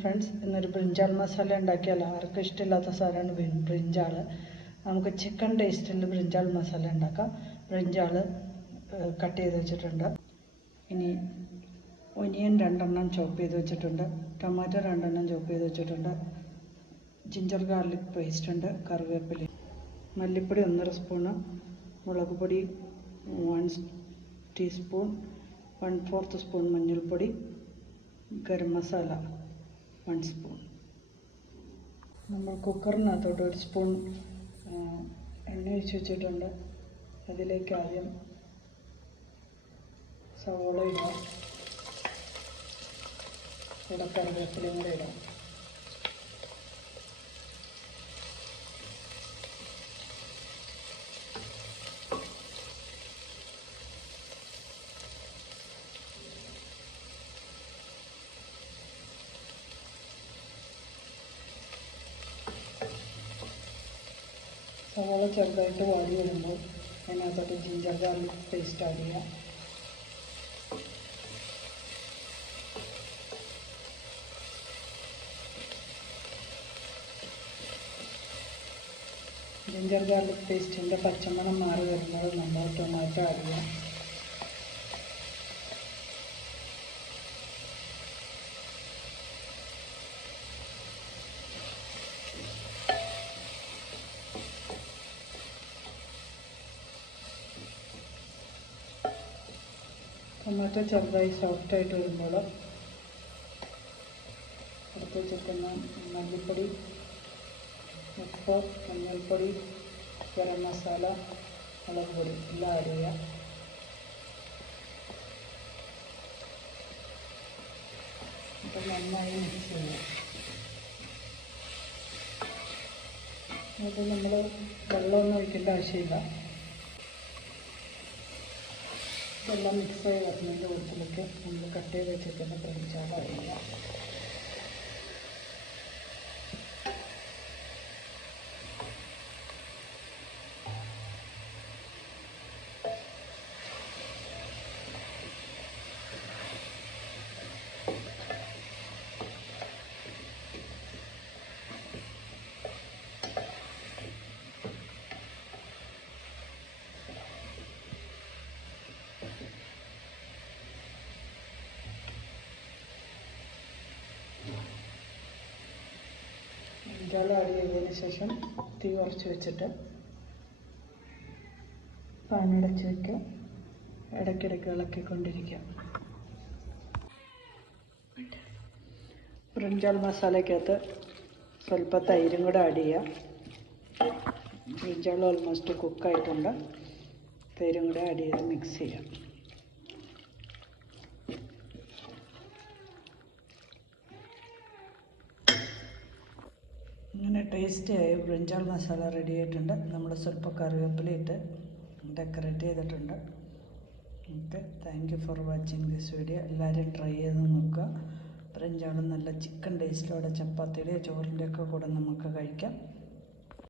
Friends, ഇന്നൊരു brinjal masala ഉണ്ടാക്കിയാലോ? ആർക്കും ഇഷ്ടമില്ലാത്ത സാധനമാണ് ബ്രിഞ്ചാൾ. നമുക്ക് ചിക്കൻ ടേസ്റ്റിൽ ബ്രിഞ്ചാൾ മസാല ഉണ്ടാക്കാം. ബ്രിഞ്ചാൾ കട്ട് ചെയ്ത് വെച്ചിട്ടുണ്ട്. ഇനി ഒനിയൻ 2 ചോപ്പ് ചെയ്ത് വെച്ചിട്ടുണ്ട്. ടൊമാറ്റോ 2 ചോപ്പ് ചെയ്ത് വെച്ചിട്ടുണ്ട്. ജിഞ്ചർ ഗാർലിക് പേസ്റ്റ് ഉണ്ട്. കറിവേപ്പില, മല്ലിപ്പൊടി 1.5 സ്പൂണ്, മുളക് പൊടി 1 ടീസ്പൂൺ, 1/4 സ്പൂൺ മഞ്ഞൾപ്പൊടി, ഗരം മസാല 1 സ്പൂൺ. നമ്മൾ കുക്കറിനകത്തോട്ട് 1 സ്പൂൺ എണ്ണ ഒഴിച്ച് വെച്ചിട്ടുണ്ട്. അതിലേക്ക് ആദ്യം സവോള ഇടാം, കൂടെ കറിവേപ്പിലയും കൂടെ ഇടാം. സവാള ചെറുതായിട്ട് വാടി വരുമ്പോൾ അതിനകത്തോട്ട് ജിഞ്ചർ ഗാർലിക് പേസ്റ്റ് ആഡ് ചെയ്യാം. ജിഞ്ചർ ഗാർലിക് പേസ്റ്റിൻ്റെ പച്ചമണം മാറി വരുമ്പോൾ നമ്മൾ ടൊമാറ്റോ ആഡ് ചെയ്യാം. ടൊമാറ്റോ ചെറുതായി സോഫ്റ്റായിട്ട് വരുമ്പോൾ എടുത്ത് വെച്ചിരിക്കുന്ന മല്ലിപ്പൊടി, ഉപ്പ്, മഞ്ഞൾപ്പൊടി, ഗരം മസാല, മുളക് പൊടി എല്ലാം ആഡ് ചെയ്യാം. അപ്പം നന്നായി മിക്സ് ചെയ്യാം. അത് നമ്മൾ വെള്ളമൊന്നും ഒഴിക്കേണ്ട ആവശ്യമില്ല. ഇതെല്ലാം മിക്സായി വരുന്നതിൻ്റെ കൂട്ടത്തിലേക്ക് നമ്മൾ കട്ട് ചെയ്ത് വെച്ചിരിക്കുന്ന ബ്രിഞ്ചാൾ ആഡ് ചെയ്യാം. ബ്രിഞ്ചാൾ ആഡ് ചെയ്തതിന് ശേഷം തീ കുറച്ച് വെച്ചിട്ട് പാനടച്ച് വയ്ക്കുക. ഇടയ്ക്കിടയ്ക്ക് ഇളക്കിക്കൊണ്ടിരിക്കുക. ബ്രിഞ്ചാൾ മസാലയ്ക്കകത്ത് സ്വല്പം തൈരും കൂടെ ആഡ് ചെയ്യുക. ബ്രിഞ്ചാൾ ഓൾമോസ്റ്റ് കുക്കായിട്ടുണ്ട്. തൈരും കൂടെ ആഡ് ചെയ്ത് മിക്സ് ചെയ്യാം. ഇങ്ങനെ ടേസ്റ്റിയായ ബ്രിഞ്ചാൾ മസാല റെഡി ആയിട്ടുണ്ട്. നമ്മൾ സ്വല്പം കറിവേപ്പില ഇട്ട് ഡെക്കറേറ്റ് ചെയ്തിട്ടുണ്ട്. Okay, thank you for watching this video. എല്ലാവരും ട്രൈ ചെയ്ത് നോക്കുക. ബ്രിഞ്ചാൾ നല്ല ചിക്കൻ ടേസ്റ്റിലോടെ ചപ്പാത്തിയുടെ ചോറിൻ്റെ ഒക്കെ കൂടെ നമുക്ക് കഴിക്കാം.